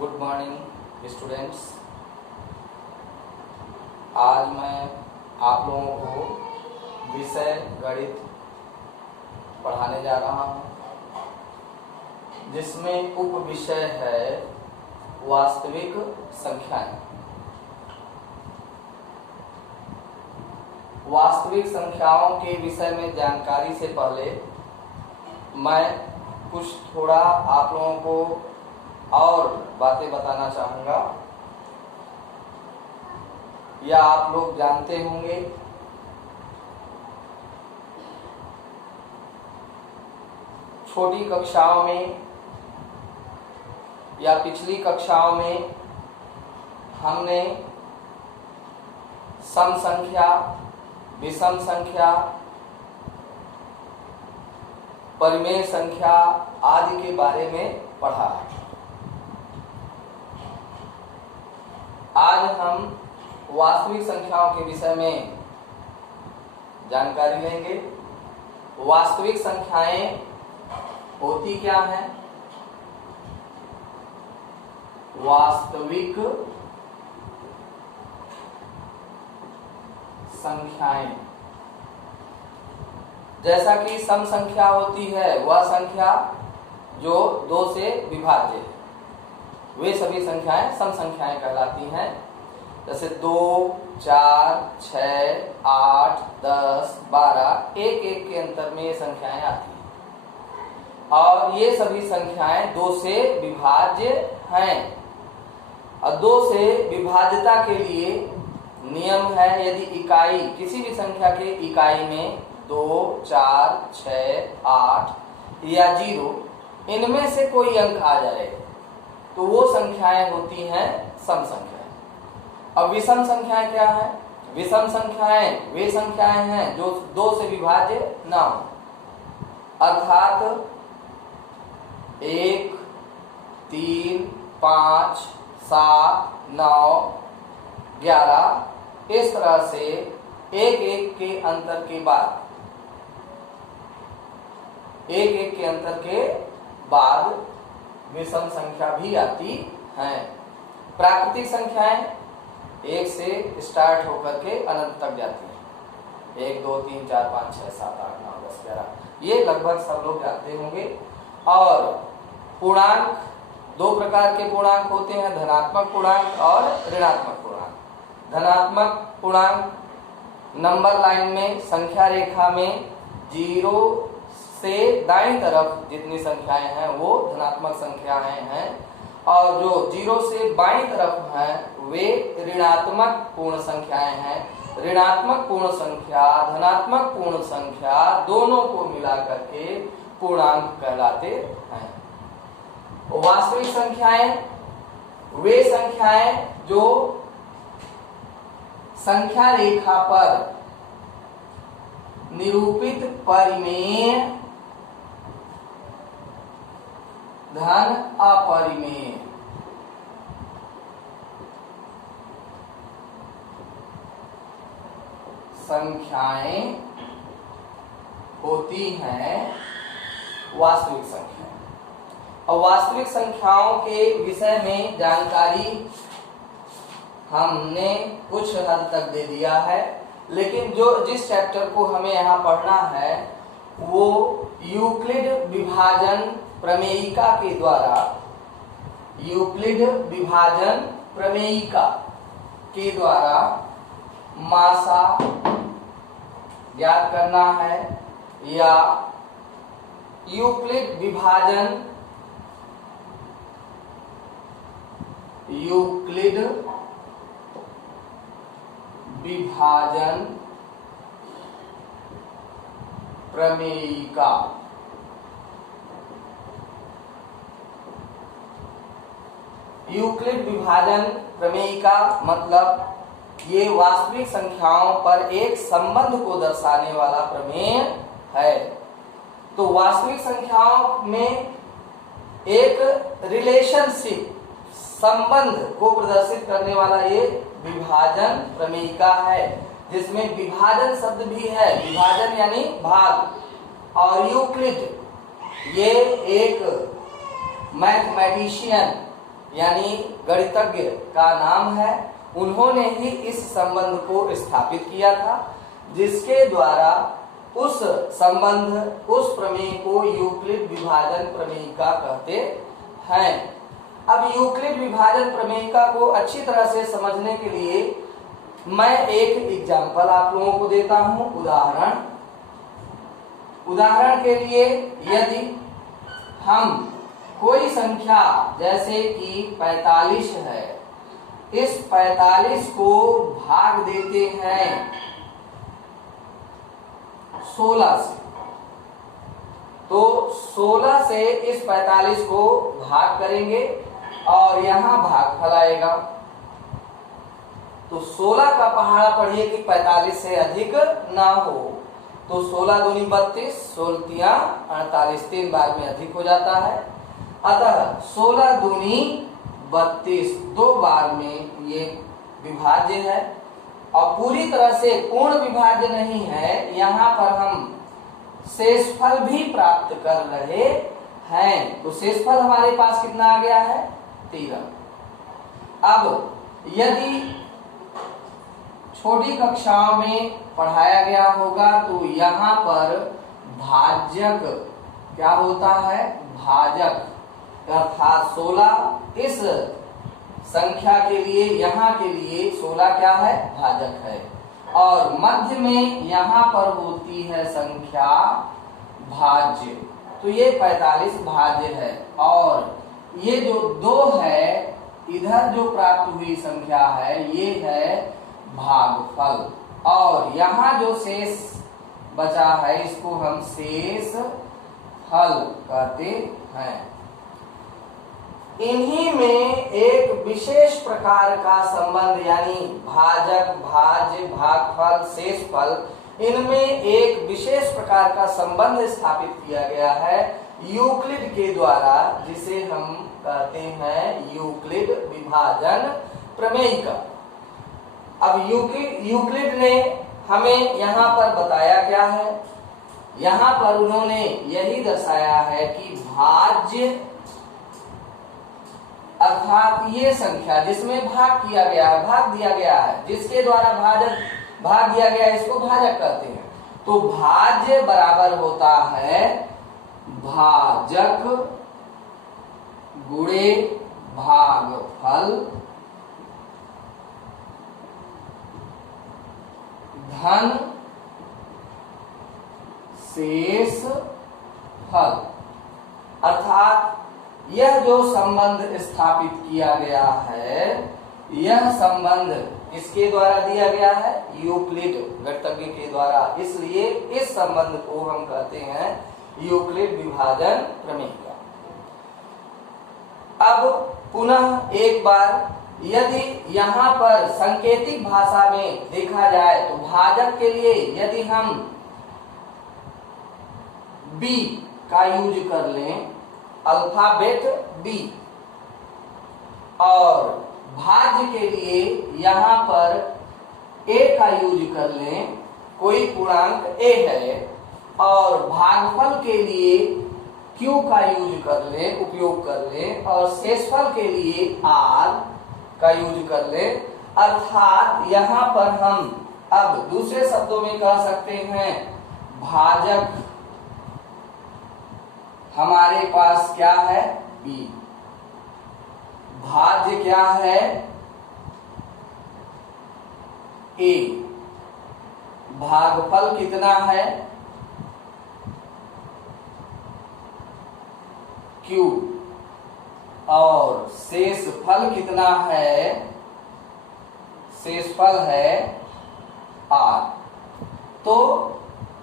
Good morning students. आज मैं आप लोगों को विषय गणित पढ़ाने जा रहा हूँ, जिसमें उप विषय है वास्तविक संख्याएं। वास्तविक संख्याओं के विषय में जानकारी से पहले मैं कुछ थोड़ा आप लोगों को और बातें बताना चाहूँगा, या आप लोग जानते होंगे छोटी कक्षाओं में या पिछली कक्षाओं में हमने सम संख्या, विषम संख्या, परिमेय संख्या आदि के बारे में पढ़ा है। आज हम वास्तविक संख्याओं के विषय में जानकारी लेंगे। वास्तविक संख्याएं होती क्या हैं? वास्तविक संख्याएं जैसा कि सम संख्या होती है, वह संख्या जो 2 से विभाज्य है, वे सभी संख्याएं सम संख्याएं कहलाती हैं। जैसे 2, 4, 6, 8, 10, 12 एक एक के अंतर में ये संख्याएं आती हैं, और ये सभी संख्याएं 2 से विभाज्य हैं। और 2 से विभाज्यता के लिए नियम है, यदि इकाई किसी भी संख्या के इकाई में 2, 4, 6, 8 या 0 इनमें से कोई अंक आ जाए तो वो संख्याएं होती हैं सम संख्याएं। अब विषम संख्याएं क्या है? विषम संख्याएं वे संख्याएं हैं जो 2 से विभाज्य ना हो, अर्थात 1, 3, 5, 7, 9, 11 इस तरह से एक एक के अंतर के बाद विषम संख्या भी आती हैं। प्राकृतिक संख्याएं 1 से स्टार्ट होकर के अनंत तक जाती हैं। 1, 2, 3, 4, 5, 6, 7, 8, 9, 10, 11 ये लगभग सब लोग जानते होंगे। और पूर्णांक 2 प्रकार के पूर्णांक होते हैं, धनात्मक पूर्णांक और ऋणात्मक पूर्णांक। धनात्मक पूर्णांक नंबर लाइन में संख्या रेखा में 0 से दाईं तरफ जितनी संख्याएं हैं वो धनात्मक संख्याएं हैं, और जो 0 से बाईं तरफ हैं वे ऋणात्मक पूर्ण संख्याएं हैं। ऋणात्मक पूर्ण संख्या, धनात्मक पूर्ण संख्या दोनों को मिला करके पूर्णांक कहलाते हैं। वास्तविक संख्याएं वे संख्याएं जो संख्या रेखा पर निरूपित परिमेय, धन अपरिमेय संख्याएं होती हैं वास्तविक संख्याएं। और वास्तविक संख्याओं के विषय में जानकारी हमने कुछ हद तक दे दिया है, लेकिन जिस चैप्टर को हमें यहाँ पढ़ना है वो यूक्लिड विभाजन प्रमेयिका के द्वारा, यूक्लिड विभाजन प्रमेयिका के द्वारा मासा ज्ञात करना है, या यूक्लिड विभाजन प्रमेयिका। यूक्लिड विभाजन प्रमेयिका मतलब ये वास्तविक संख्याओं पर एक संबंध को दर्शाने वाला प्रमेय है। तो वास्तविक संख्याओं में एक रिलेशनशिप, संबंध को प्रदर्शित करने वाला ये विभाजन प्रमेयिका है, जिसमें विभाजन शब्द भी है। विभाजन यानी भाग, और यूक्लिड ये एक मैथमेटिशियन यानी गणितज्ञ का नाम है, उन्होंने ही इस संबंध को स्थापित किया था, जिसके द्वारा उस संबंध, उस प्रमेय को यूक्लिड विभाजन प्रमेयिका कहते हैं। अब यूक्लिड विभाजन प्रमेयिका को अच्छी तरह से समझने के लिए मैं एक एग्जाम्पल आप लोगों को देता हूं, उदाहरण के लिए यदि हम कोई संख्या जैसे कि 45 है, इस 45 को भाग देते हैं 16 से, तो 16 से इस 45 को भाग करेंगे और यहां भागफल आएगा। तो 16 का पहाड़ा पढ़िए कि 45 से अधिक ना हो, तो 16 दूनी 32, 16 तिया 48, 3 बार में अधिक हो जाता है। अतः 16 दूनी 32 2 बार में ये विभाज्य है और पूरी तरह से पूर्ण विभाज्य नहीं है। यहाँ पर हम शेषफल भी प्राप्त कर रहे हैं, तो शेषफल हमारे पास कितना आ गया है? 13। अब यदि छोटी कक्षाओं में पढ़ाया गया होगा तो यहाँ पर भाजक क्या होता है? भाजक, अर्थात 16 इस संख्या के लिए, यहाँ के लिए 16 क्या है? भाजक है, और मध्य में यहाँ पर होती है संख्या भाज्य, तो ये 45 भाज्य है। और ये जो 2 है, इधर जो प्राप्त हुई संख्या है ये है भागफल, और यहाँ जो शेष बचा है इसको हम शेष फल कहते हैं। इन्हीं में एक विशेष प्रकार का संबंध, यानी भाजक, भाज्य, भागफल, शेषफल, इनमें एक विशेष प्रकार का संबंध स्थापित किया गया है यूक्लिड के द्वारा, जिसे हम कहते हैं यूक्लिड विभाजन प्रमेयिका। अब यूक्लिड ने हमें यहाँ पर बताया क्या है? यहाँ पर उन्होंने यही दर्शाया है कि भाज्य अर्थात ये संख्या जिसमें भाग किया गया है, भाग दिया गया है, जिसके द्वारा भाग दिया गया है, इसको भाजक कहते हैं। तो भाज्य बराबर होता है भाजक गुणे भागफल धन शेष फल। अर्थात यह जो संबंध स्थापित किया गया है, यह संबंध इसके द्वारा दिया गया है, यूक्लिड गणितज्ञ के द्वारा, इसलिए इस संबंध को हम कहते हैं यूक्लिड विभाजन प्रमेयिका। अब पुनः एक बार यदि यहाँ पर सांकेतिक भाषा में देखा जाए तो भाजक के लिए यदि हम B का यूज कर लें, अल्फाबेट B, और भाज्य के लिए यहाँ पर A का यूज कर लें, कोई पूर्णांक A है, और भागफल के लिए Q का यूज कर लें, उपयोग कर लें, और शेषफल के लिए R का यूज कर ले। अर्थात यहाँ पर हम अब दूसरे शब्दों में कह सकते हैं भाजक हमारे पास क्या है? B। भाज्य क्या है? A। भागफल कितना है? Q। और शेषफल कितना है? शेषफल है R। तो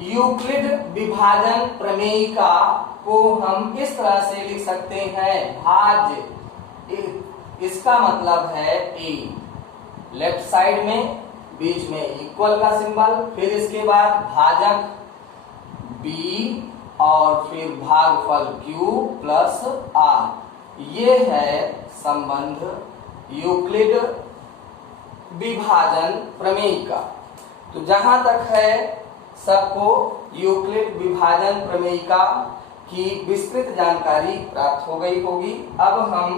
यूक्लिड विभाजन प्रमेयिका को हम इस तरह से लिख सकते हैं, भाज्य, इसका मतलब है A, लेफ्ट साइड में बीच में इक्वल का सिंबल, फिर इसके बाद भाजक B और फिर भागफल Q प्लस R। ये है संबंध यूक्लिड विभाजन प्रमेयिका। तो जहां तक है सबको यूक्लिड विभाजन प्रमेयिका की विस्तृत जानकारी प्राप्त हो गई होगी। अब हम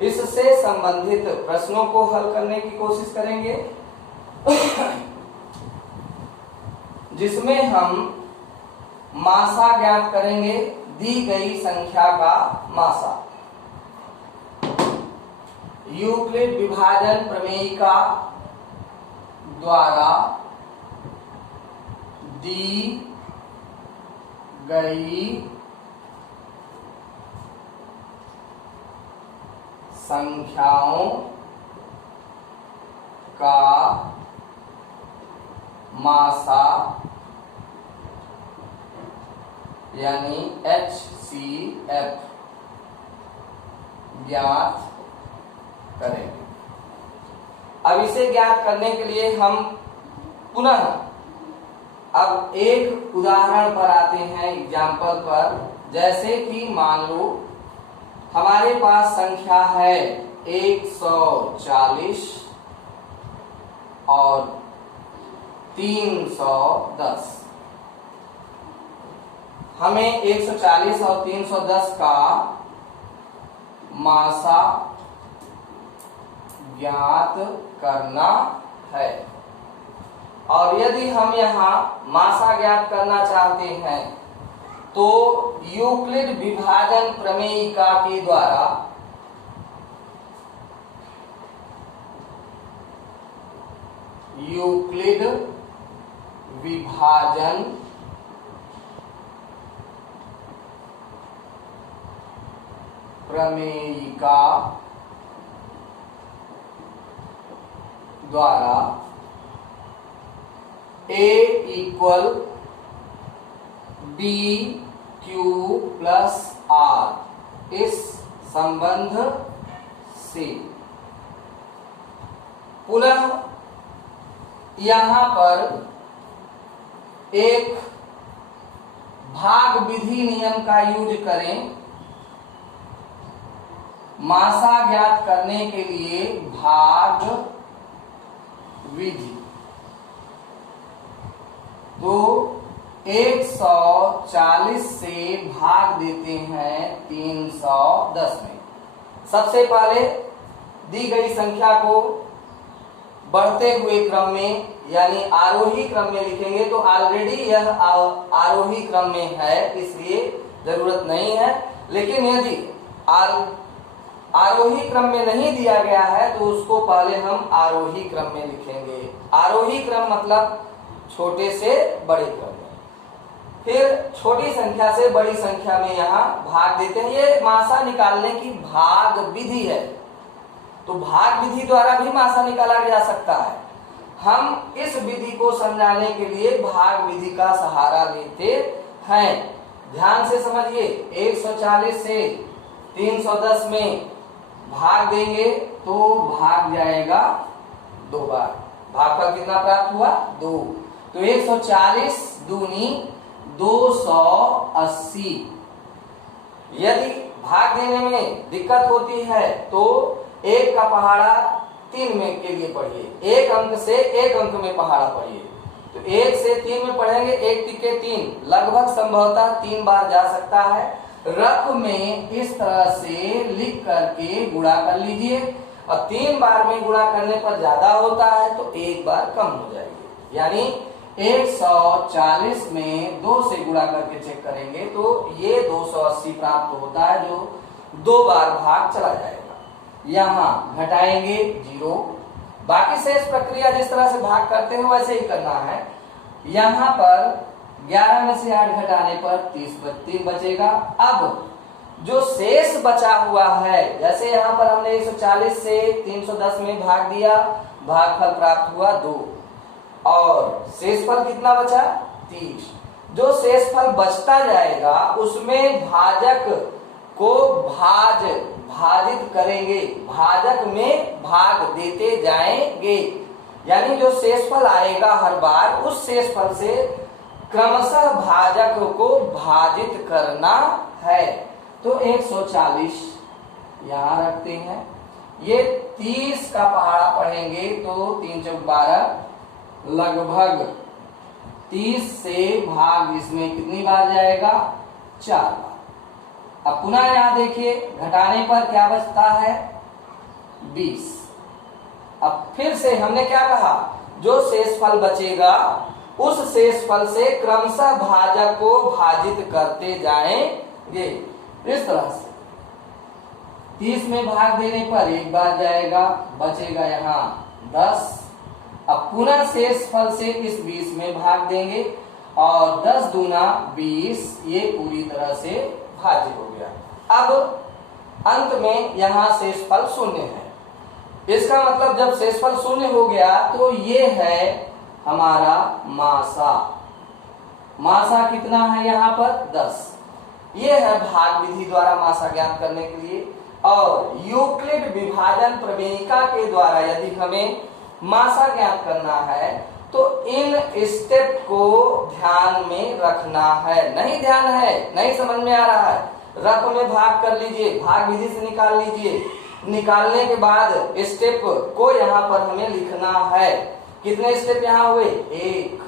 इससे संबंधित प्रश्नों को हल करने की कोशिश करेंगे जिसमें हम मासा ज्ञात करेंगे, दी गई संख्या का मासा। यूक्लिड विभाजन प्रमेयिका द्वारा दी गई संख्याओं का मासा यानी HCF ज्ञात करेंगे। अब इसे ज्ञात करने के लिए हम पुनः अब एक उदाहरण पर आते हैं, एग्जाम्पल पर। जैसे कि मान लो हमारे पास संख्या है 140 और 310। हमें 140 और 310 का मासा ज्ञात करना है। और यदि हम यहाँ मासा ज्ञात करना चाहते हैं तो यूक्लिड विभाजन प्रमेयिका के द्वारा यूक्लिड विभाजन प्रमेयिका द्वारा A equal B Q plus R, इस संबंध से पुनः यहां पर एक भाग विधि नियम का यूज करें। मासा ज्ञात करने के लिए भाग विधि, तो 140 से भाग देते हैं 310 में। सबसे पहले दी गई संख्या को बढ़ते हुए क्रम में यानी आरोही क्रम में लिखेंगे, तो ऑलरेडी यह आरोही क्रम में है इसलिए जरूरत नहीं है। लेकिन यदि आरोही क्रम में नहीं दिया गया है तो उसको पहले हम आरोही क्रम में लिखेंगे। आरोही क्रम मतलब छोटे से बड़े क्रम में, फिर छोटी संख्या से बड़ी संख्या में यहाँ भाग देते हैं। ये मासा निकालने की भाग विधि है, तो भाग विधि द्वारा भी मासा निकाला जा सकता है। हम इस विधि को समझाने के लिए भाग विधि का सहारा लेते हैं। ध्यान से समझिए, 140 से 310 में भाग देंगे तो भाग जाएगा 2 बार। भागफल कितना प्राप्त हुआ? 2। तो 140 दूनी 280। यदि भाग देने में दिक्कत होती है तो 1 का पहाड़ा 3 में के लिए पढ़िए, 1 अंक से 1 अंक में पहाड़ा पढ़िए। तो 1 से 3 में पढ़ेंगे, 1 तिक्के 3, लगभग संभवतः 3 बार जा सकता है। रफ में इस तरह से लिख करके गुणा कर लीजिए, और 3 बार में गुणा करने पर ज्यादा होता है तो 1 बार कम हो जाएगी। यानी 140 में 2 से गुणा करके चेक करेंगे तो ये 280 प्राप्त होता है, जो 2 बार भाग चला जाएगा। यहाँ घटाएंगे 0। बाकी शेष प्रक्रिया जिस तरह से भाग करते हैं वैसे ही करना है। यहाँ पर 11 में से 8 घटाने पर 3 बचेगा। अब जो शेष बचा हुआ है, जैसे यहाँ पर हमने 140 से 310 में भाग दिया, भागफल प्राप्त हुआ 2, और शेषफल कितना बचा? 30। जो शेषफल बचता जाएगा उसमें भाजक को भाजित करेंगे, भाजक में भाग देते जाएंगे। यानी जो शेषफल आएगा हर बार, उस शेषफल से क्रमशः भाजक को भाजित करना है। तो 140 यहाँ रखते हैं। ये 30 का पहाड़ा पढ़ेंगे तो 3 चौक 12, लगभग 30 से भाग इसमें कितनी बार जाएगा? 4 बार। अब पुनः यहाँ देखिए, घटाने पर क्या बचता है? 20। अब फिर से हमने क्या कहा, जो शेषफल बचेगा उस शेषफल से क्रमशः भाजक को भाजित करते जाएंगे। इस तरह से 30 में भाग देने पर एक बार जाएगा, बचेगा यहाँ 10। अब पुनः शेषफल से इस 20 में भाग देंगे और 10 दूना 20, ये पूरी तरह से भाज्य हो गया। अब अंत में यहाँ शेषफल शून्य है। इसका मतलब जब शेषफल शून्य हो गया तो ये है हमारा मासा। मासा कितना है यहाँ पर 10। ये है भाग विधि द्वारा मासा ज्ञात करने के लिए। और यूक्लिड विभाजन प्रमेयिका के द्वारा यदि हमें मासा ज्ञात करना है तो इन स्टेप को ध्यान में रखना है। नहीं ध्यान है, नहीं समझ में आ रहा है, रफ में भाग कर लीजिए, भाग विधि से निकाल लीजिए। निकालने के बाद स्टेप को यहाँ पर हमें लिखना है। कितने स्टेप यहाँ हुए, 1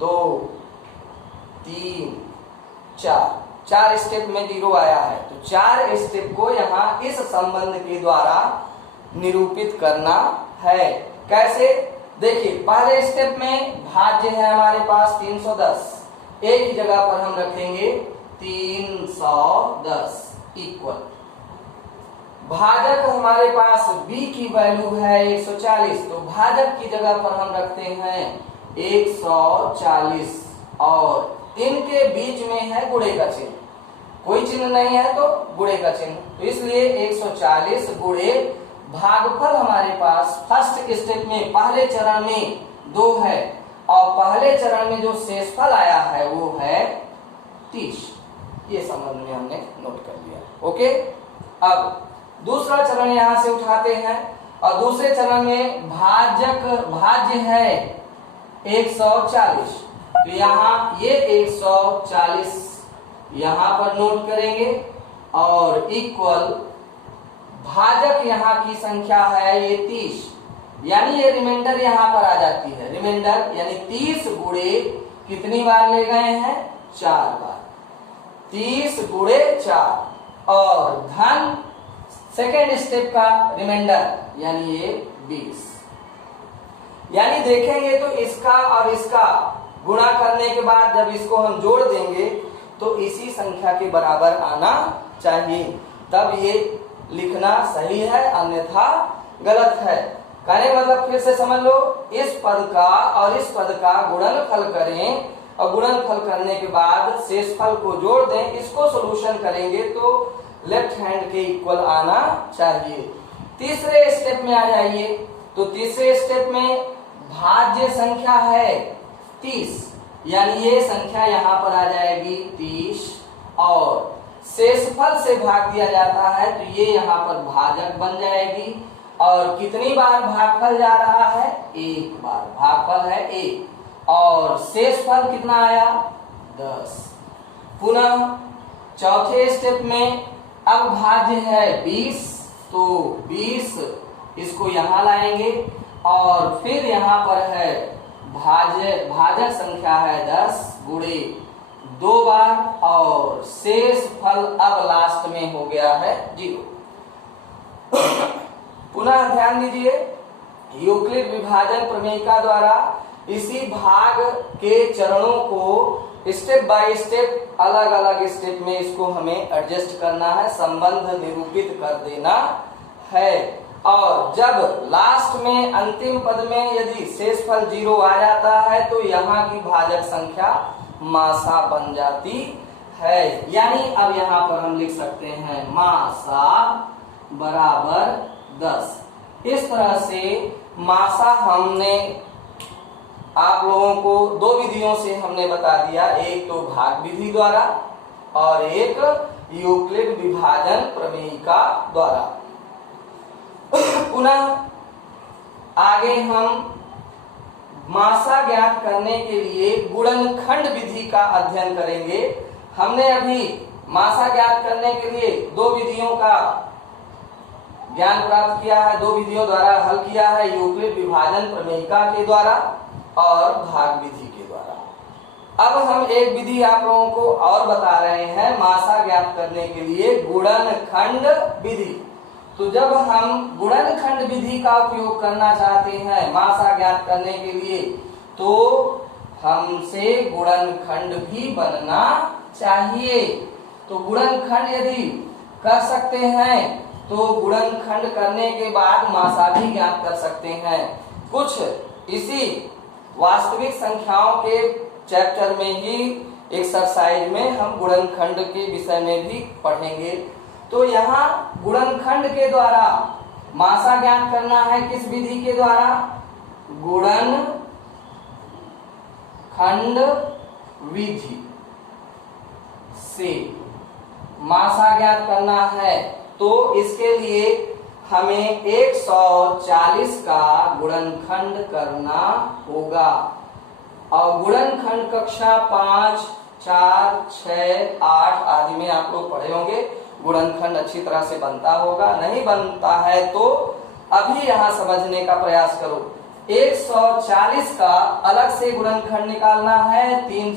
2 3 4, 4 स्टेप में 0 आया है, तो 4 स्टेप को यहाँ इस संबंध के द्वारा निरूपित करना है। कैसे, देखिए पहले स्टेप में भाज्य है हमारे पास 310, एक ही जगह पर हम रखेंगे 310 इक्वल। भाजक हमारे पास b की वैल्यू है 140, तो भाजक की जगह पर हम रखते हैं 140 और इनके बीच में है गुणे का चिन्ह, कोई चिन्ह नहीं है तो गुणे का चिन्ह, तो इसलिए 140 गुणे भागफल हमारे पास फर्स्ट स्टेप में पहले चरण में 2 है और पहले चरण में जो शेषफल आया है वो है 30। ये संबंध में हमने नोट कर लिया। ओके, अब दूसरा चरण यहां से उठाते हैं और दूसरे चरण में भाज्य है 140, तो यहाँ ये 140 यहाँ पर नोट करेंगे और इक्वल भाजक यहाँ की संख्या है ये 30, यानी ये रिमाइंडर यहाँ पर आ जाती है। रिमाइंडर यानी 30 गुणे कितनी बार ले गए हैं, 4 बार, 30 गुणे 4 और धन सेकेंड स्टेप का रिमाइंडर यानी ये 20। यानी देखेंगे तो इसका और इसका गुणा करने के बाद जब इसको हम जोड़ देंगे तो इसी संख्या के बराबर आना चाहिए, तब ये लिखना सही है, अन्यथा गलत है। कहने मतलब फिर से समझ लो, इस पद का और इस पद का गुणनफल करें और गुणनफल करने के बाद शेषफल को जोड़ दें, इसको सॉल्यूशन करेंगे तो लेफ्ट हैंड के इक्वल आना चाहिए। तीसरे स्टेप में आ जाइए, तो तीसरे स्टेप में भाज्य संख्या है 30, यानी ये संख्या यहाँ पर आ जाएगी 30 और शेषफल से भाग दिया जाता है तो ये यहाँ पर भाजक बन जाएगी और कितनी बार भागफल जा रहा है, 1 बार, भागफल है 1 और शेषफल कितना आया 10। पुनः चौथे स्टेप में अब भाज्य है 20, तो 20 इसको यहाँ लाएंगे और फिर यहाँ पर है भाजक संख्या है 10 गुणे 2 बार और शेष फल अब लास्ट में हो गया है 0। पुनः ध्यान दीजिए, यूक्लिड विभाजन प्रमेयिका द्वारा इसी भाग के चरणों को स्टेप बाय स्टेप अलग अलग स्टेप में इसको हमें एडजस्ट करना है, संबंध निरूपित कर देना है और जब लास्ट में अंतिम पद में यदि शेषफल 0 आ जाता है तो यहाँ की भाजक संख्या मासा बन जाती है। यानी अब यहाँ पर हम लिख सकते हैं मासा बराबर 10। इस तरह से मासा हमने आप लोगों को 2 विधियों से हमने बता दिया, एक तो भाग विधि द्वारा और एक यूक्लिड विभाजन प्रमेयिका द्वारा। पुनः आगे हम मासा ज्ञात करने के लिए गुणनखंड विधि का अध्ययन करेंगे। हमने अभी मासा ज्ञात करने के लिए 2 विधियों का ज्ञान प्राप्त किया है, 2 विधियों द्वारा हल किया है, यूक्लिड विभाजन प्रमेयिका के द्वारा और भाग विधि के द्वारा। अब हम एक विधि आप लोगों को और बता रहे हैं मासा ज्ञात करने के लिए, गुणनखंड विधि। तो जब हम गुणनखंड विधि का उपयोग करना चाहते हैं मासा ज्ञात करने के लिए, तो हमसे गुणनखंड भी बनना चाहिए। तो गुणनखंड यदि कर सकते हैं तो गुणनखंड करने के बाद मासा भी ज्ञात कर सकते हैं। कुछ इसी वास्तविक संख्याओं के चैप्टर में ही एक्सरसाइज में हम गुणनखंड के विषय में भी पढ़ेंगे। तो यहाँ गुणनखंड के द्वारा मासा ज्ञात करना है। किस विधि के द्वारा? गुणनखंड विधि से मासा ज्ञात करना है। तो इसके लिए हमें 140 का गुणनखंड करना होगा। और गुणनखंड कक्षा 5, 4, 6, 8 आदि में आप लोग पढ़े होंगे। गुणनखंड अच्छी तरह से बनता होगा। नहीं बनता है तो अभी यहाँ समझने का प्रयास करो। 140 का अलग से गुणनखंड निकालना है। 3